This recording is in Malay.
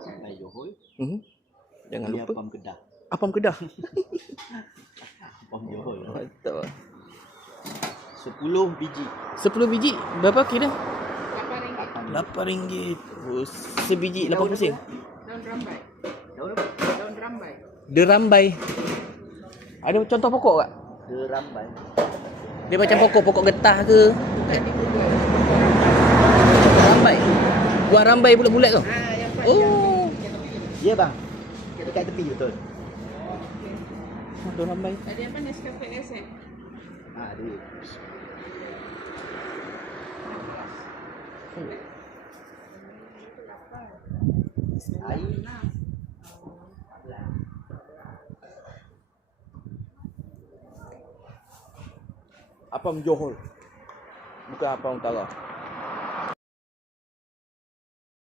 Sampai Johor. Jangan Dia lupa. Apam Kedah. Apam Kedah. Apam Johor. Mantap. 10 biji. 10 biji berapa kira? RM8. RM8. Oh, sebiji 80 sen. Daun rambai. Daun Daun rambai. Derambai. Ada contoh pokok tak? Derambai. Dia macam pokok getah ke? Bukan dibuat. Rambai. Buah rambai bulat-bulat tu. Yang panjang. Oh. Ya bang. Dekat tepi betul. Ada rambai. Ada apa Nescafe SM? Ada. Air. Apam Johor. Bukan apam utara.